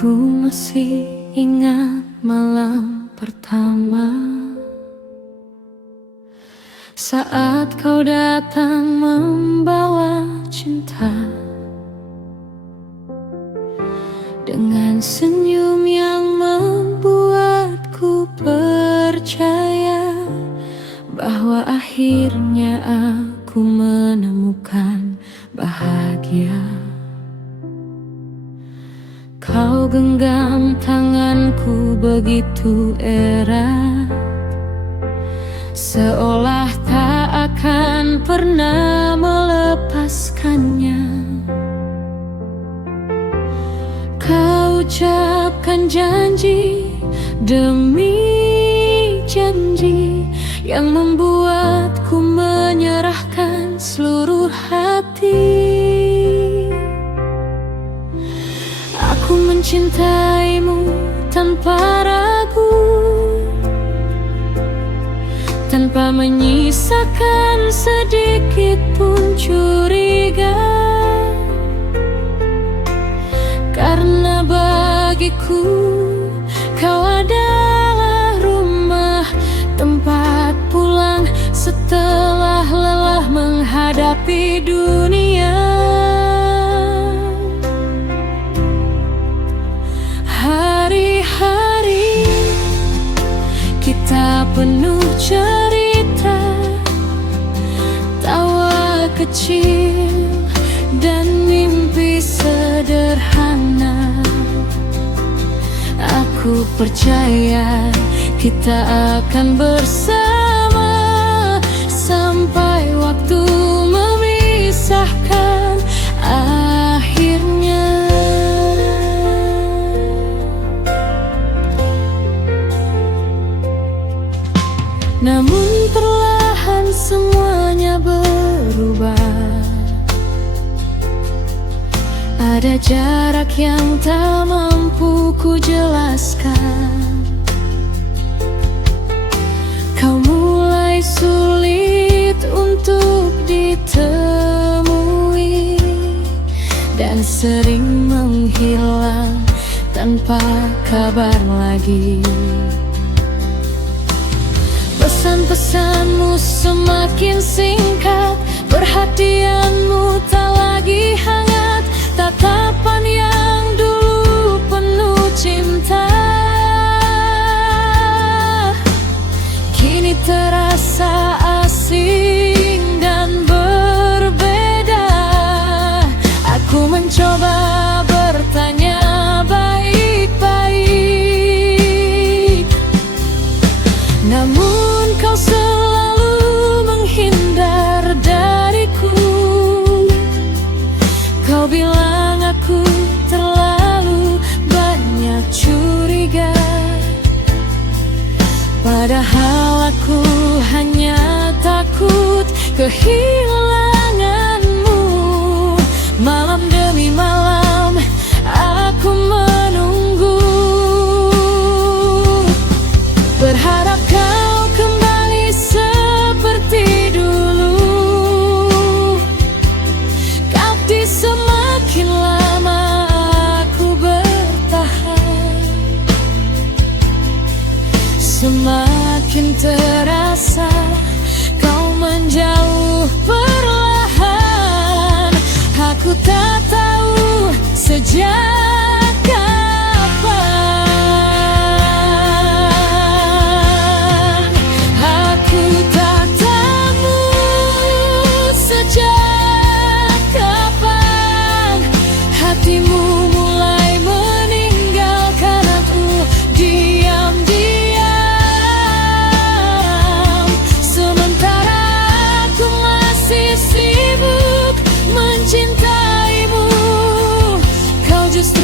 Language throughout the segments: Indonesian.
Aku masih ingat malam pertama saat kau datang membawa cinta, dengan senyum yang membuatku percaya bahwa akhirnya aku menemukan bahagia. Kau genggam tanganku begitu erat, seolah tak akan pernah melepaskannya. Kau ucapkan janji demi janji yang membuatku menyerahkan seluruh hati. Aku mencintaimu tanpa ragu, tanpa menyisakan sedikit pun curiga, karena bagiku kau adalah rumah, tempat pulang setelah lelah menghadapi dunia. Hari-hari kita penuh cerita, tawa kecil dan mimpi sederhana. Aku percaya kita akan bersama sampai waktu memisahkan akhirnya. Namun perlahan semuanya berubah. Ada jarak yang tak mampu ku jelaskan. Kau mulai sulit untuk ditemui dan sering menghilang tanpa kabar lagi. Pesan-pesanmu semakin singkat, perhatianmu tak lagi hangat, tatapan yang dulu penuh cinta kini terasa asing dan berbeda. Aku mencoba bertanya baik-baik, namun kau selalu menghindar dariku. Kau bilang aku terlalu banyak curiga, padahal aku hanya takut kehilanganmu. Malam demi malam aku menunggu, berharap kau kembali seperti dulu. Tapi semakin lama aku bertahan, semakin terasa kau menjauh perlahan. Aku tak tahu sejak kapan, aku tak tahu sejak kapan hatimu mulai meninggalkan aku diam-diam. Sementara aku masih sibuk mencintaimu, kau justru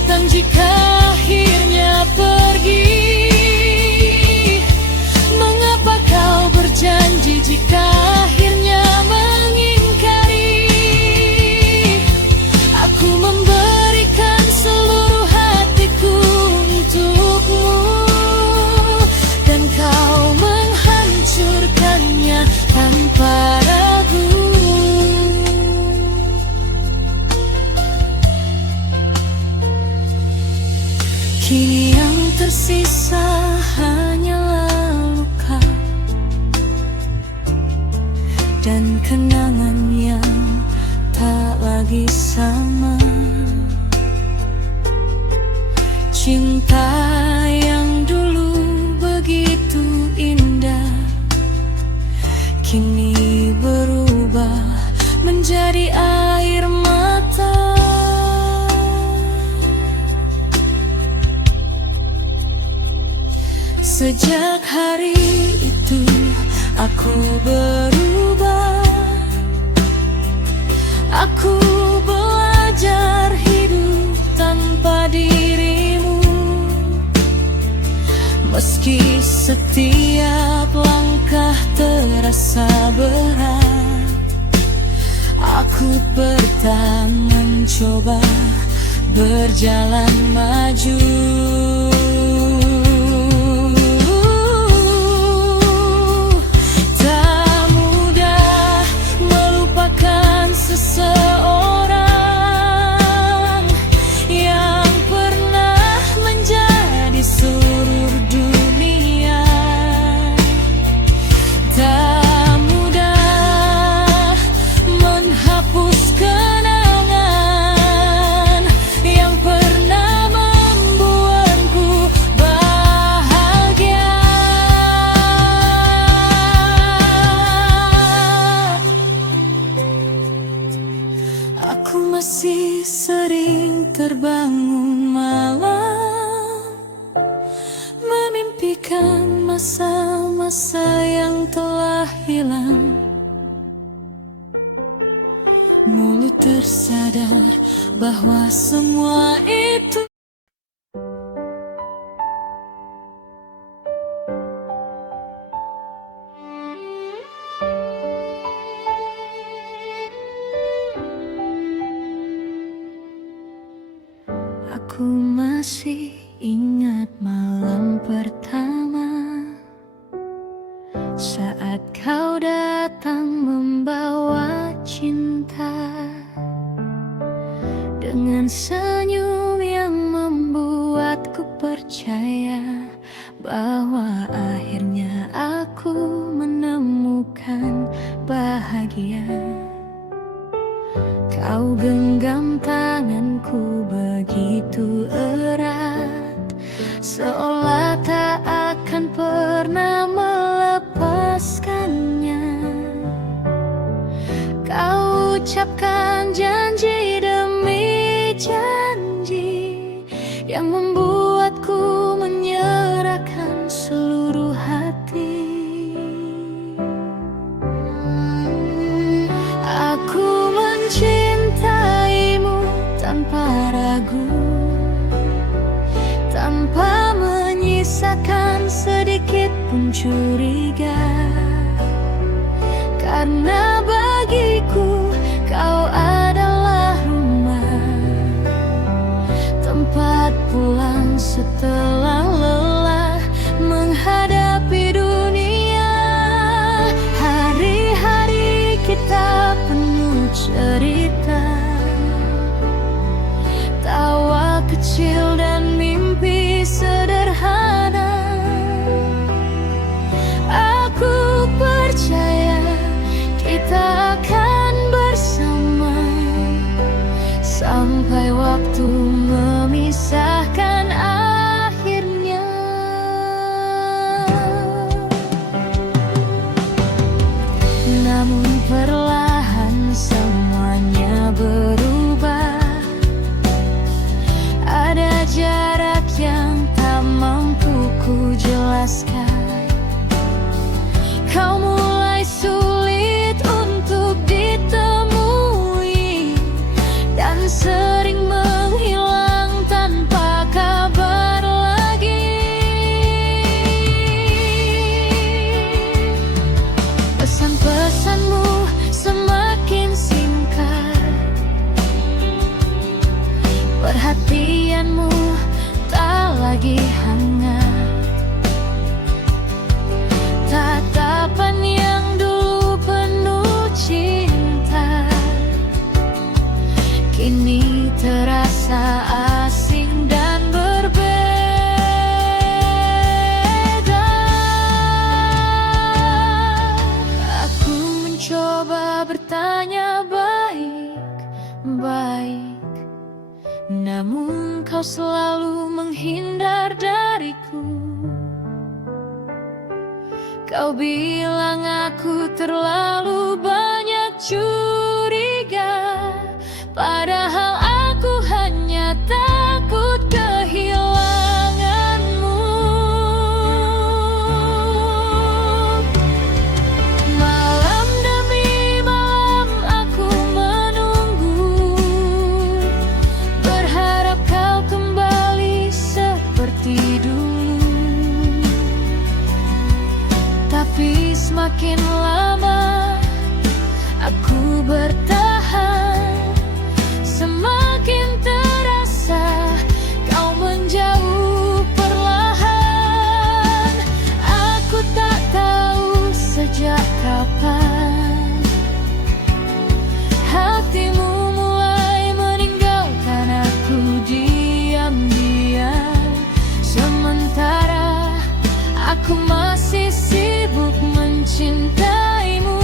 datang jika akhirnya pergi? Mengapa kau berjanji jika akhirnya mengingkari? Aku memberikan seluruh hatiku untukmu, dan kau menghancurkannya tanpa ragu. Kini yang tersisa hanyalah luka dan kenangan yang tak lagi sama. Cinta yang dulu begitu indah kini berubah menjadi air mata. Sejak hari itu aku berubah. Aku belajar hidup tanpa dirimu. Meski setiap langkah terasa berat, aku bertahan mencoba berjalan maju. Seseorang yang pernah menjadi seluruh dunia, tak mudah menghapus kenangan yang pernah membuatku bahagia. Aku masih sering terbangun malam, memimpikan masa-masa yang telah hilang. Mulut tersadar bahwa semua itu aku masih ingat malam pertama saat kau datang membawa cinta, dengan senyum yang membuatku percaya bahwa akhirnya aku menemukan bahagia. Kau genggam tanganku begitu erat, seolah tak akan pernah melepaskannya. Kau ucapkan janji demi janji yang membuatku menyerahkan seluruh hati. Aku mencintaimu tanpa ragu, tanpa menyisakan sedikit pun curiga. Karena bagiku kau adalah rumah, tempat pulang setelah lelah menghadapi dunia. Hari-hari kita penuh cerita, tawa kecil dan mimpi sederhana. Aku percaya kita akan bersama sampai waktu memisahkan akhirnya. Namun perlahan semuanya berubah. Ada jarak yang tak mampu ku jelaskan. Kau mulai sulit untuk ditemui dan sering menghilang tanpa namun kau selalu menghindar dariku. Kau bilang aku terlalu banyak curiga, padahal aku hanya takut kehilanganmu. Malam demi malam aku menunggu, berharap kau kembali seperti dulu. Tapi semakin lama aku bertahan, semakin terasa kau menjauh perlahan. Aku tak tahu sejak kapan hatimu mulai meninggalkan aku diam-diam, sementara aku masih sibuk mencintaimu.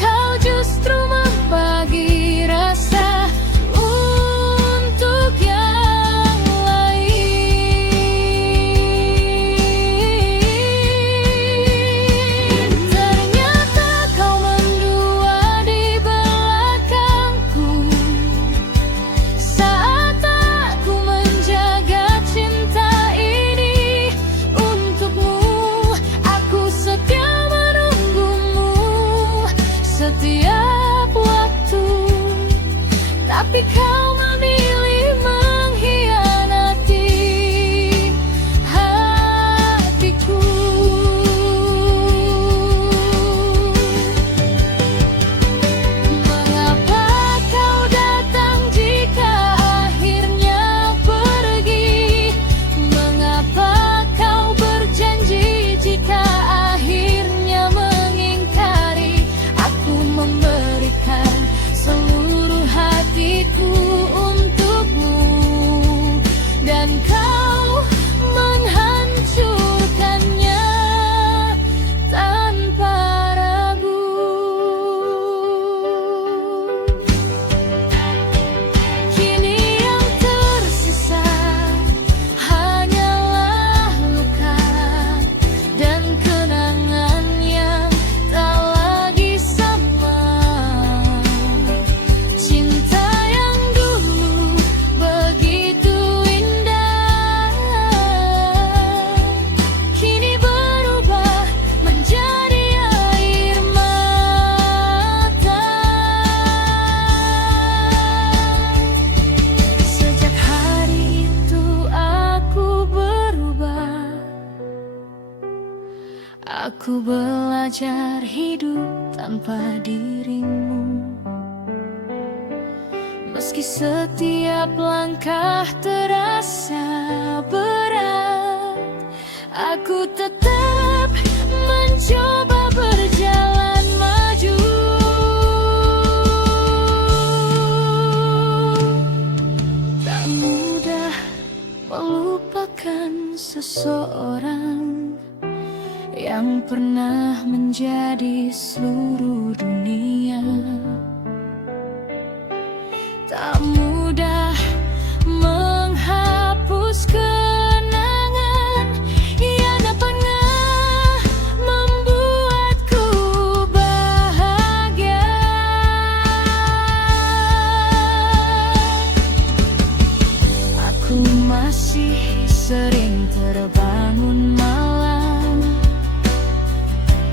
Kau justru membagi rasa untuk yang lain. Ternyata kau mendua di belakangku saat aku menjaga cinta ini untukmu. Aku setia menunggumu setiap waktu, tapi kau memilih mengkhianati hatiku. Mengapa kau datang jika akhirnya pergi? Mengapa kau berjanji jika akhirnya mengingkari? Aku memberikan seluruh hatiku untukmu, dan kau menghancurkannya tanpa ragu. Kini yang tersisa hanyalah luka dan kenangan yang tak lagi sama. Cinta yang dulu begitu indah kini berubah menjadi air mata. Sejak hari itu aku berubah. Aku belajar hidup tanpa dirimu. Meski setiap langkah terasa berat, aku tetap mencoba berjalan maju. Tak mudah melupakan seseorang yang pernah menjadi seluruh dunia. Tak mudah menghapus kenangan yang tak pernah membuatku bahagia. Aku masih sering terbangun malam,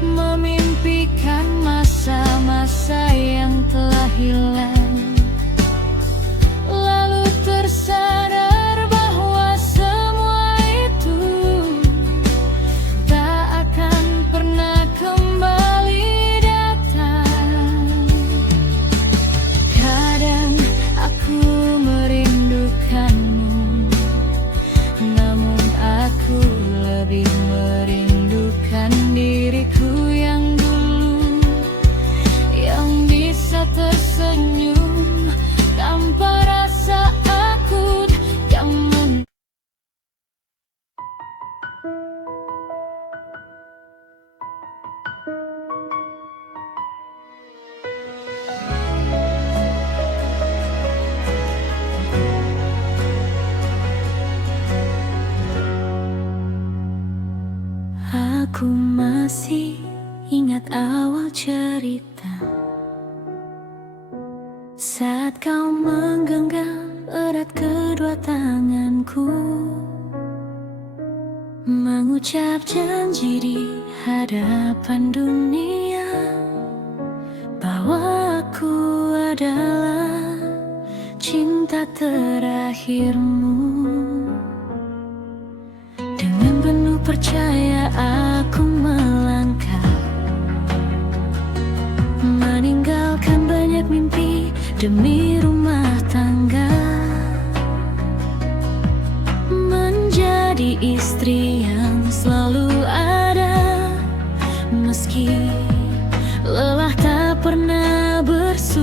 memimpikan masa-masa yang telah hilang. Lalu tersadar bahwa semua itu tak akan pernah kembali datang. Kadang aku merindukanmu, namun aku lebih Aku masih ingat awal cerita saat kau menggenggam erat kedua tanganku, mengucap janji di hadapan dunia bahwa aku adalah cinta terakhirmu. Dengan penuh percaya aku melangkah, meninggalkan banyak mimpi demi rumah tangga, menjadi istri yang selalu ada, meski lelah tak pernah bersuara.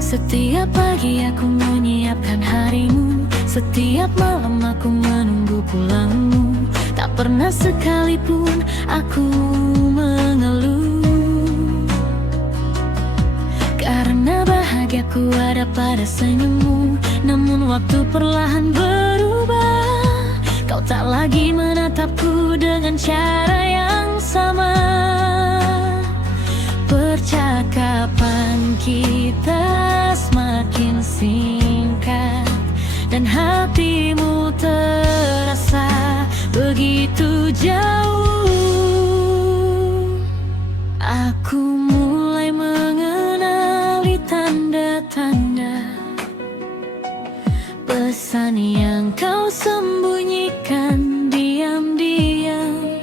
Setiap pagi aku menyiapkan harimu, setiap malam aku menunggu pulangmu. Tak pernah sekalipun aku mengeluh, karena bahagiaku ada pada senyummu. Namun waktu perlahan berubah, kau tak lagi menatapku dengan cara yang sama. Percakapan kita semakin singkat, dan hatimu terasa begitu jauh. Aku mulai mengenali tanda-tanda pesan yang kau sembunyikan diam-diam,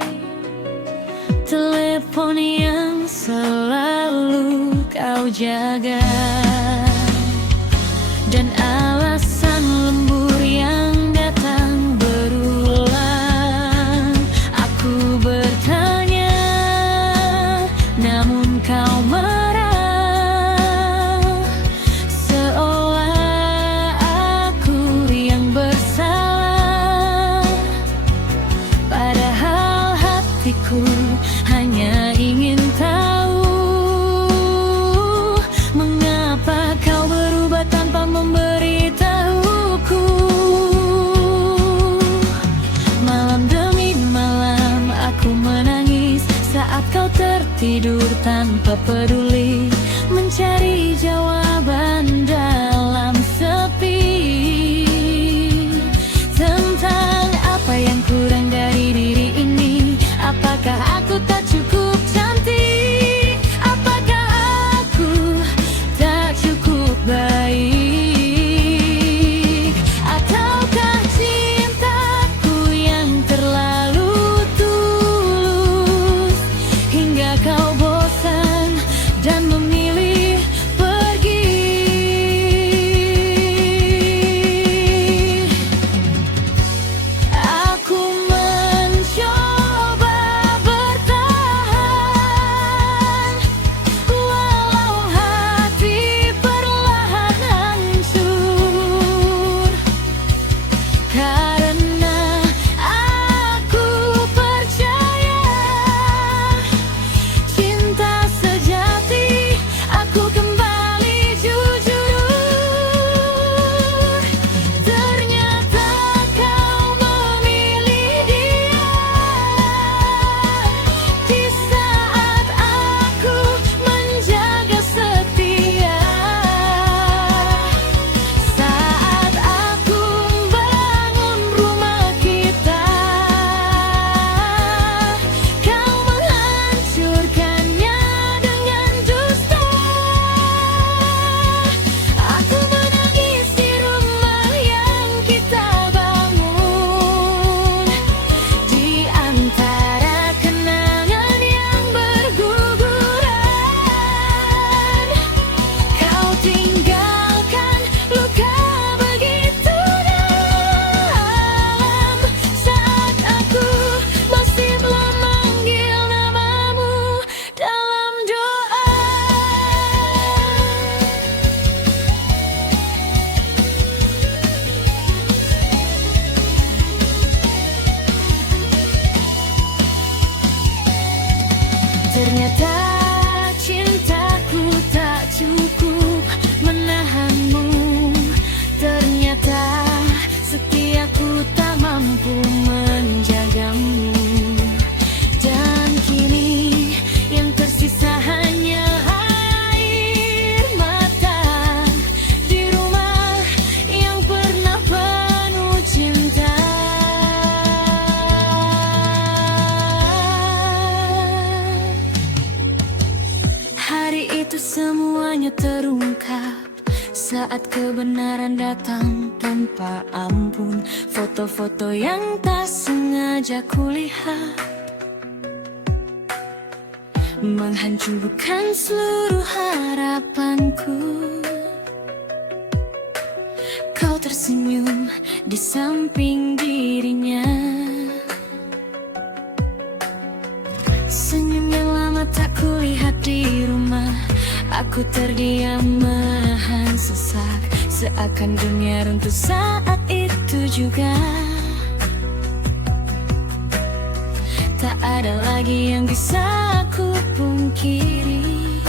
telepon yang selalu kau jaga, dan alasan lembur yang datang berulang. Aku bertanya, namun kau marah, seolah aku yang bersalah. Padahal hatiku hanya ingin tahu, mengapa kau berubah tanpa memberitahuku. Malam demi malam aku menangis saat kau tertidur tanpa peduli, mencari jawaban dalam sepi, tentang apa yang kurang dari diri ini. Apakah aku tak cukup cantik? Apakah aku tak cukup baik? Ataukah cintaku yang terlalu tulus hingga kau bosan dan memilih pergi? Saat kebenaran datang tanpa ampun, foto-foto yang tak sengaja kulihat menghancurkan seluruh harapanku. Kau tersenyum di samping dirinya, senyum yang lama tak kulihat di rumah. Aku terdiam menahan sesak, seakan dunia runtuh saat itu juga. Tak ada lagi yang bisa aku pungkiri.